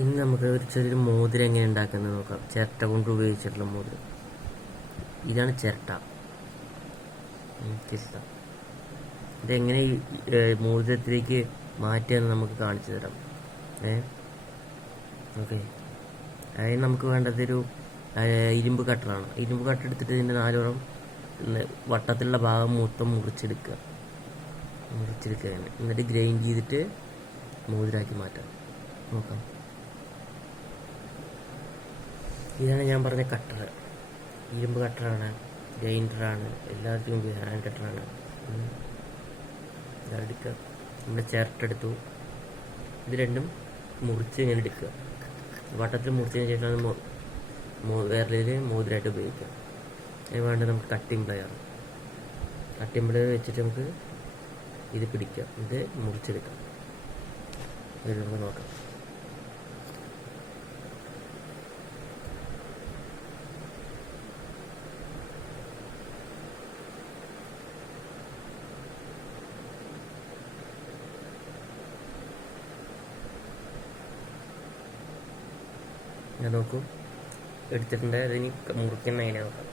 ഇനി നമുക്ക് ഒരു ചെറിയൊരു മോതിരം എങ്ങനെ ഉണ്ടാക്കുന്നത് നോക്കാം. ചിരട്ട കൊണ്ട് ഉപയോഗിച്ചിട്ടുള്ള മോതിരം. ഇതാണ് ചിരട്ട. എനിക്കിഷ്ടം. ഇതെങ്ങനെ ഈ മോതിരത്തിലേക്ക് മാറ്റിയെന്ന് നമുക്ക് കാണിച്ചു തരാം. ഓക്കെ, അതിന് നമുക്ക് വേണ്ടതൊരു ഇരുമ്പ് കട്ടറാണ്. ഇരുമ്പ് കട്ടർ എടുത്തിട്ട് ഇതിൻ്റെ നാലോളം വട്ടത്തിലുള്ള ഭാഗം മൊത്തം മുറിച്ചെടുക്കുക. എന്നിട്ട് ഗ്രൈൻഡ് ചെയ്തിട്ട് മോതിരാക്കി മാറ്റാം. നോക്കാം. ഇതാണ് ഞാൻ പറഞ്ഞ കട്ടർ. ഇരുമ്പ് കട്ടറാണ്, ഗ്രൈൻഡറാണ്, എല്ലാവർക്കും ഹാൻഡ് കട്ടറാണ്. ഇതെടുക്കുക. നമ്മുടെ ചിരട്ടെടുത്തു. ഇത് രണ്ടും മുറിച്ച് ഇങ്ങനെ എടുക്കുക. വട്ടത്തിൽ മുറിച്ചതിന് ശേഷം വിരലിൽ മോതിരമായിട്ട് ഉപയോഗിക്കുക. അതിന് വേണ്ട നമുക്ക് കട്ടിംഗ് പ്ലെയർ വെച്ചിട്ട് നമുക്ക് ഇത് പിടിക്കാം. ഇത് മുറിച്ചെടുക്കാം. ഇത് നമുക്ക് നോക്കാം. ഞാൻ നോക്കൂ, എടുത്തിട്ടുണ്ട്. അതിന് മുറിക്കുന്ന അതിനെ നോക്കാം.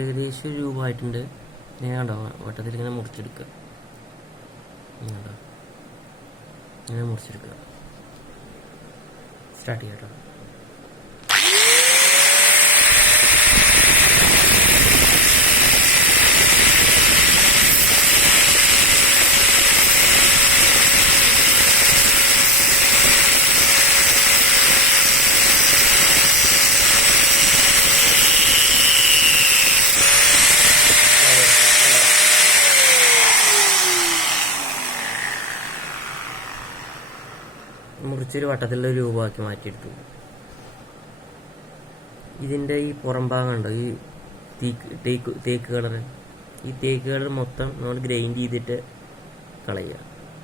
ഏകദേശം രൂപ ആയിട്ടുണ്ട്. ഞാൻ കണ്ടോ വട്ടത്തിൽ ഇങ്ങനെ മുറിച്ചെടുക്കുക. ഇങ്ങനെ മുറിച്ചെടുക്കുക. സ്റ്റാർട്ട് ചെയ്യാം കേട്ടോ. മുറിച്ചൊരു വട്ടത്തിലുള്ള രൂപമാക്കി മാറ്റിയെടുത്തു. ഇതിൻ്റെ ഈ പുറം ഭാഗം ഉണ്ടോ, ഈ തേക്ക് കളർ, ഈ തേക്ക് കളർ മൊത്തം നമ്മൾ ഗ്രൈൻഡ് ചെയ്തിട്ട് കളയുക.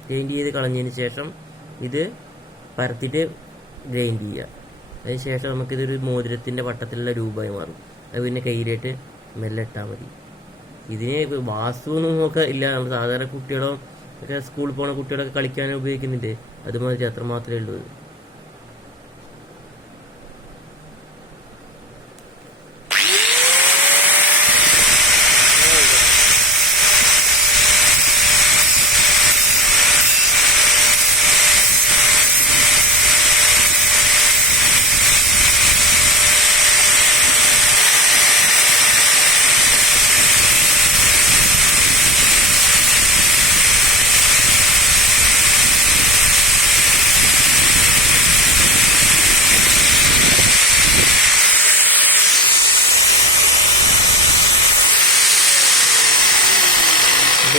ഗ്രൈൻഡ് ചെയ്ത് കളഞ്ഞതിന് ശേഷം ഇത് പരത്തിയിട്ട് ഗ്രൈൻഡ് ചെയ്യുക. അതിന് ശേഷം നമുക്കിതൊരു മോതിരത്തിൻ്റെ വട്ടത്തിലുള്ള രൂപമായി മാറും. അത് പിന്നെ കയ്യിലായിട്ട് മെല്ലെ ഇട്ടാൽ മതി. ഇതിന് വാസ്തുവൊന്നും ഒക്കെ ഇല്ല. നമ്മൾ സാധാരണ കുട്ടികളോ ഒക്കെ സ്കൂളിൽ പോകുന്ന കുട്ടികളൊക്കെ കളിക്കാൻ ഉപയോഗിക്കുന്നുണ്ട്. അതുമാതിരി അത്ര മാത്രമേ ഉള്ളൂ.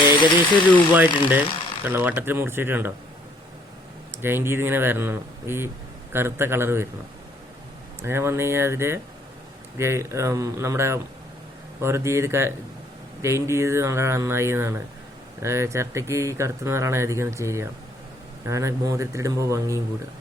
ഏകദേശം രൂപമായിട്ടുണ്ട്. കണ്ടോ, വട്ടത്തിൽ മുറിച്ചിട്ടുണ്ടോ, ഗ്രൈൻഡ് ചെയ്ത് ഇങ്ങനെ വരണം. ഈ കറുത്ത കളർ വരണം. അങ്ങനെ വന്നു കഴിഞ്ഞാൽ അതിൽ നമ്മുടെ വെറുതെ ചെയ്ത് ഗ്രൈൻഡ് ചെയ്ത് നല്ല നന്നായി എന്നാണ്. ചിരട്ടയ്ക്ക് ഈ കറുത്ത നിറാണ് അധികം ചെയ്യുക. അങ്ങനെ മോതിരത്തിലിടുമ്പോൾ ഭംഗിയും കൂടുക.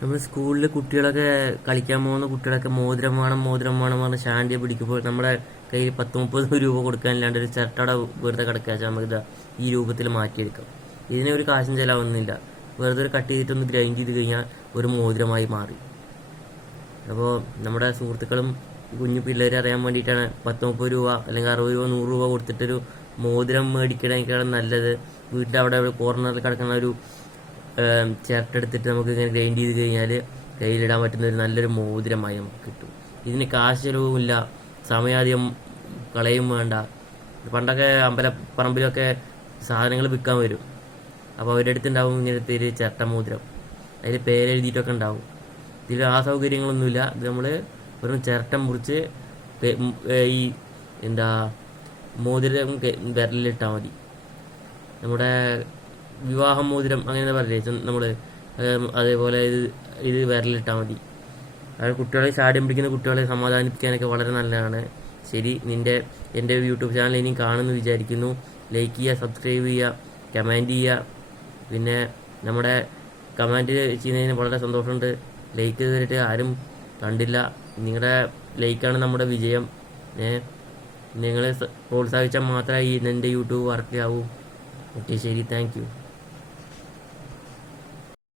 നമ്മൾ സ്കൂളിൽ കുട്ടികളൊക്കെ കളിക്കാൻ പോകുന്ന കുട്ടികളൊക്കെ മോതിരം വേണം പറഞ്ഞ് ശാന്തിയെ പിടിക്കുമ്പോൾ നമ്മുടെ കയ്യിൽ 10-30 രൂപ കൊടുക്കാനില്ലാണ്ട് ഒരു ചിരട്ടയുടെ വെറുതെ കിടക്കുക വെച്ചാൽ നമുക്ക് ഇതാ ഈ രൂപത്തിൽ മാറ്റിയെടുക്കാം. ഇതിന് ഒരു കാശും ചിലവൊന്നുമില്ല. വെറുതെ ഒരു കട്ട് ചെയ്തിട്ടൊന്ന് ഗ്രൈൻഡ് ചെയ്ത് കഴിഞ്ഞാൽ ഒരു മോതിരമായി മാറി. അപ്പോൾ നമ്മുടെ സുഹൃത്തുക്കളും കുഞ്ഞു പിള്ളേർ അറിയാൻ വേണ്ടിയിട്ടാണ് 10-30 രൂപ അല്ലെങ്കിൽ 60 രൂപ 100 രൂപ കൊടുത്തിട്ടൊരു മോതിരം മേടിക്കണേക്കാളും നല്ലത് വീട്ടിൽ അവിടെ കോർണറിൽ കിടക്കുന്ന ഒരു ചിരട്ടെടുത്തിട്ട് നമുക്ക് ഇങ്ങനെ ഗ്രൈൻഡ് ചെയ്ത് കഴിഞ്ഞാൽ കയ്യിലിടാൻ പറ്റുന്ന ഒരു നല്ലൊരു മോതിരമായി നമുക്ക് കിട്ടും. ഇതിന് കാശ് ചിലവുമില്ല, സമയാധികം കളയും വേണ്ട. പണ്ടൊക്കെ അമ്പലപ്പറമ്പിലൊക്കെ സാധനങ്ങൾ വിൽക്കാൻ വരും. അപ്പോൾ അവരുടെ അടുത്തുണ്ടാവും ഇങ്ങനത്തെ ഒരു ചിരട്ട മോതിരം, അതിൽ പേരെഴുതിയിട്ടൊക്കെ ഉണ്ടാവും. ഇതിൽ ആ സൗകര്യങ്ങളൊന്നുമില്ല. ഇത് നമ്മൾ വെറും ചിരട്ടം മുറിച്ച് ഈ മോതിരം വിരലിലിട്ടാൽ മതി. നമ്മുടെ വിവാഹം മോതിരം അങ്ങനെ പറയില്ലേ നമ്മൾ, അതേപോലെ ഇത് വിരലിലിട്ടാൽ മതി. അത് കുട്ടികളെ ചാടി പിടിക്കുന്ന കുട്ടികളെ സമാധാനിപ്പിക്കാനൊക്കെ വളരെ നല്ലതാണ്. ശരി, എൻ്റെ യൂട്യൂബ് ചാനൽ ഇനിയും കാണുമെന്ന് വിചാരിക്കുന്നു. ലൈക്ക് ചെയ്യുക, സബ്സ്ക്രൈബ് ചെയ്യുക, കമൻറ്റ് ചെയ്യുക. പിന്നെ നമ്മുടെ കമൻറ്റ് ചെയ്യുന്നതിന് വളരെ സന്തോഷമുണ്ട്. ലൈക്ക് ചെയ്തിട്ട് ആരും കണ്ടില്ല. നിങ്ങളുടെ ലൈക്കാണ് നമ്മുടെ വിജയം. നിങ്ങൾ പ്രോത്സാഹിച്ചാൽ മാത്രമേ എൻ്റെ യൂട്യൂബ് വർക്ക് ആവൂ. ഓക്കെ, ശരി, താങ്ക് യു.